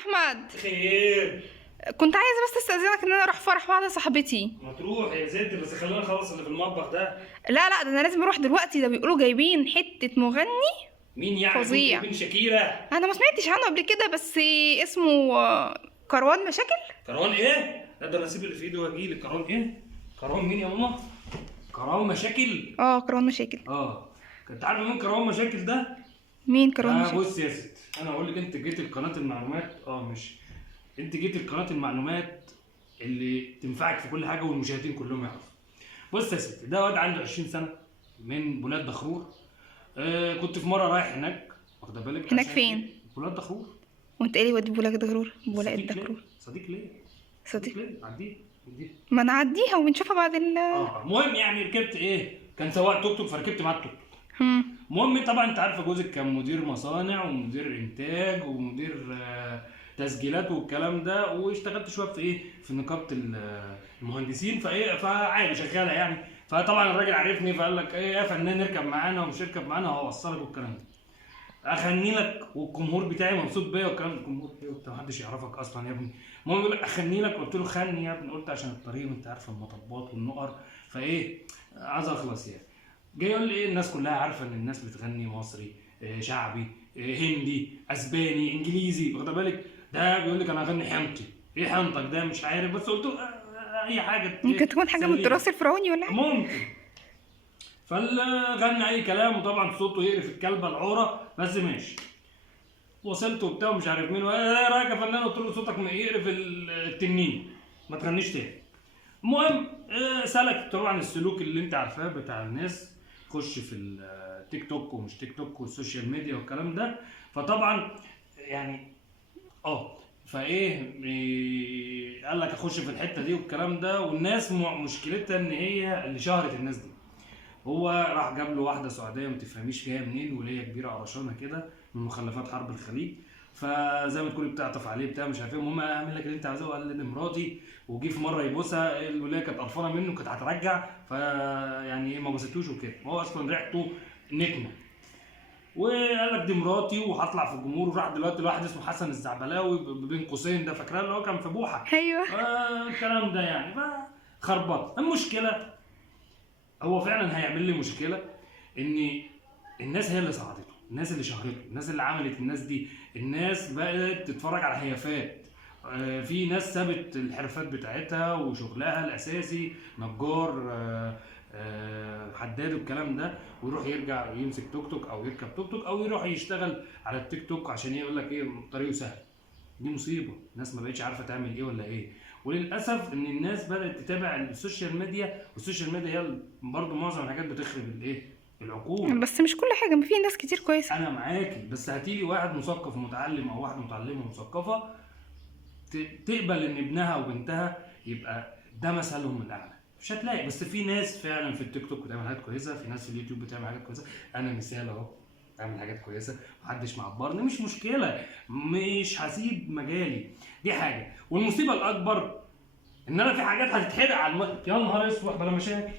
احمد. خير. كنت عايزه بس استاذنك ان انا اروح فرح واحده صاحبتي. ما تروح يا ست، بس خلينا نخلص اللي في المطبخ ده. لا ده انا لازم اروح دلوقتي، ده بيقولوا جايبين حته مغني مين يعني؟ فظيع. جايبين شاكيرا؟ انا ما سمعتش عنه قبل كده، بس اسمه كروان مشاكل. كروان ايه؟ لا ده انا اسيب اللي في ايدي واجيلك. كروان ايه؟ كروان مين يا ماما؟ كروان مشاكل؟ كروان مشاكل. كنت عارفه مين كروان مشاكل ده؟ مين كروان مشاكل؟ بص يا ست، انا هقول لك. انت جيت لقناه المعلومات. ماشي. انت جيت لقناه المعلومات اللي تنفعك في كل حاجه والمشاهدين كلهم يعرفوا. بص يا ست، ده واد عنده 20 سنه من بلاد دخرور. كنت في مره رايح هناك، واخده بالك؟ هناك فين؟ بلاد دخرور. وانت ايه اللي ودي بولاق دخرور؟ بولاق دخرور. صديق ليه؟ عديه. ما نعديها ونشوفها بعد المهم يعني ركبت كان سواق توك توك، فركبت معاه التوك توك. هم. المهم طبعا انت عارفه جوزك كان مدير مصانع ومدير انتاج ومدير تسجيلات والكلام ده، واشتغلت شويه في نقابه المهندسين، فعادي شغاله يعني. فطبعا الراجل عرفني، فقال لك يا فنان اركب معانا ومش اركب معانا وهوصلك والكلام ده. اغني لك والجمهور بتاعي مبسوط بيا والكلام ده. الجمهور ايه وبتاع؟ محدش يعرفك اصلا يا ابني. المهم يقول لك اغني لك، قلت له خني يا ابني. قلت عشان الطريق وانت عارفه المطبات والنقر، عايز اخلص يعني. جاي يقول لي الناس كلها عارفه ان الناس بتغني مصري، شعبي، هندي، اسباني، انجليزي، واخد بالك؟ ده بيقول لك انا اغني حنطي. ايه حنطك ده؟ مش عارف، بس قلت له اي حاجه. ممكن تكون حاجه من التراث الفرعوني ولا حاجه؟ ممكن. فغنى اي كلام، وطبعا صوته يقرف الكلبه العوره، بس ماشي. وصلت وبتاع ومش عارف مين، ايه رايك يا فنان؟ قلت له صوتك يقرف التنين، ما تغنيش تاني. المهم سلك طبعا السلوك اللي انت عارفاه بتاع الناس، خش في التيك توك ومش تيك توك والسوشيال ميديا والكلام ده. فطبعا يعني قال لك اخش في الحته دي والكلام ده. والناس مشكلتها ان هي اللي شهرت الناس دي. هو راح جاب له واحده سعوديه ما تفهميش جايه منين، وليه كبيره قرشانه كده من مخلفات حرب الخليج، فزي ما تقولي بتعطف عليه بتاع مش عارف ايه. المهم اعمل لك اللي انت عايزه، وقال لي مراتي. وجي في مره يبوسها، الولايه كانت قرفانه منه، كانت هترجع، فيعني ما بوستوش وكده. هو اصلا ريحته نتنه. وقال لك دي مراتي وهطلع في الجمهور. وراح دلوقتي لواحد اسمه حسن الزعبلاوي بين قوسين، ده فاكراه اللي هو كان في بوحه. ايوه. الكلام ده يعني خربط. المشكله هو فعلا هيعمل لي مشكله ان الناس هي اللي صعدته، الناس اللي شهرته، الناس اللي عملت الناس دي. الناس بقت تتفرج على هيافات. في ناس سابت الحرفات بتاعتها وشغلها الاساسي، نجار، حداد والكلام ده، ويروح يرجع يمسك توك توك او يركب توك توك او يروح يشتغل على التيك توك عشان يقول لك طريقه سهل. دي مصيبه. الناس ما بقتش عارفه تعمل ايه ولا ايه. وللاسف ان الناس بدات تتابع السوشيال ميديا، والسوشيال ميديا هي برضه معظم الحاجات بتخرب العقول. بس مش كل حاجه، ما في ناس كتير كويسه. انا معاكي، بس هاتيلي واحد مثقف ومتعلم او واحده متعلمه ومثقفه تقبل ان ابنها وبنتها يبقى ده مثلهم الاعلى. مش هتلاقي. بس في ناس فعلا في التيك توك بتعمل حاجات كويسه، في ناس في اليوتيوب بتعمل حاجات كويسه. انا مثال اهو، بعمل حاجات كويسه، محدش معبرني، مش مشكله، مش هسيب مجالي. دي حاجه. والمصيبه الاكبر ان انا في حاجات هتتحرق على يا نهار اسود بلا مشاكل.